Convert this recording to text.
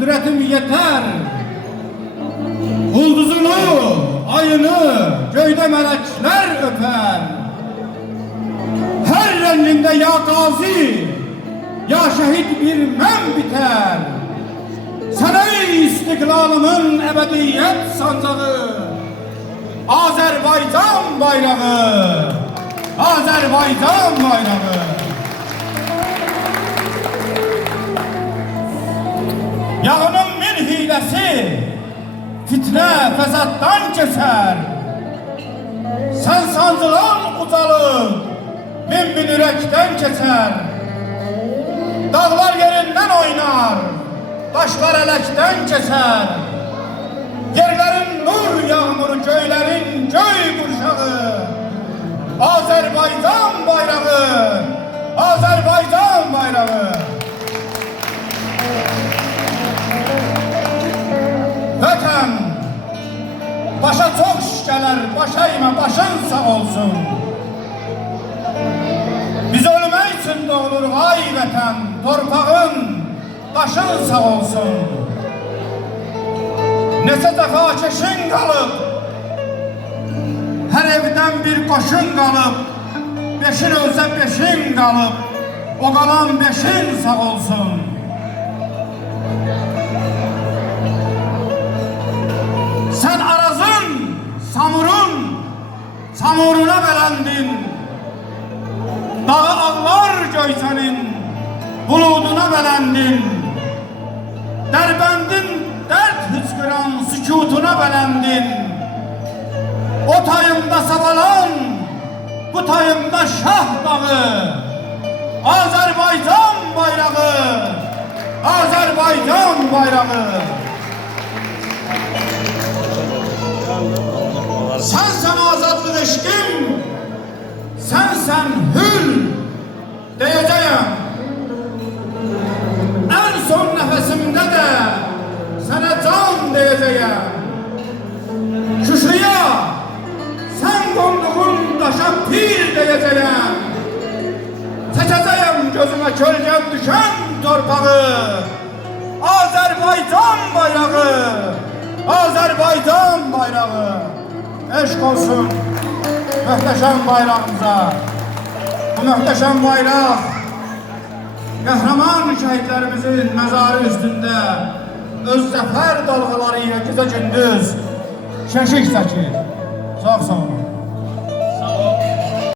kudretim yeter. Ulduzunu, ayını göyde melekler öper. Her renginde ya gazi, ya şehit bir mem biter. Sen ey istiklalımın ebediyet sancağı, Azerbaycan bayrağı, Azerbaycan bayrağı. Yağının min hilesi, fitne fesattan keser. Sen sancılan ucalı, bin yürekten keser. Dağlar yerinden oynar, taşlar elekten keser. Yerlerin nur yağmuru, göylerin göy kuşağı. Azerbaycan bayrağı, Azerbaycan bayrağı. Vətən, başa çox iş gələr, başa eymə, başın sağ olsun. Biz ölmək üçün doğuluruq, ay vətən, torpağın, daşın sağ olsun. Neçə dəfə keşin qalıb, hər evdən bir qoşun qalıb, beşin ölsə beşin qalıb, o qalan beşin sağ olsun. Sen Arazın, Samur'un, Samur'una belendin. Dağı ağlar göysenin, buluduna belendin. Derbendin dert hıçkıran sükutuna belendin. O tayımda Savalan, bu tayımda Şah Dağı. Azerbaycan bayrağı, Azerbaycan bayrağı. Sensen azadlık eşkim, sensen hür diyeceğim. En son nefesimde de sana can diyeceğim. Şuşuya sen konduğun taşa pir diyeceğim. Çekeceğim gözüme kölgem düşen torpağı. Azerbaycan bayrağı, Azerbaycan bayrağı. Eşk olsun muhteşem bayrağımıza. Bu muhteşem bayrak kahraman şehitlerimizin mezarı üstünde öz zafer dalgalarıyla gece gündüz şeşik çəkir. Sağ olun.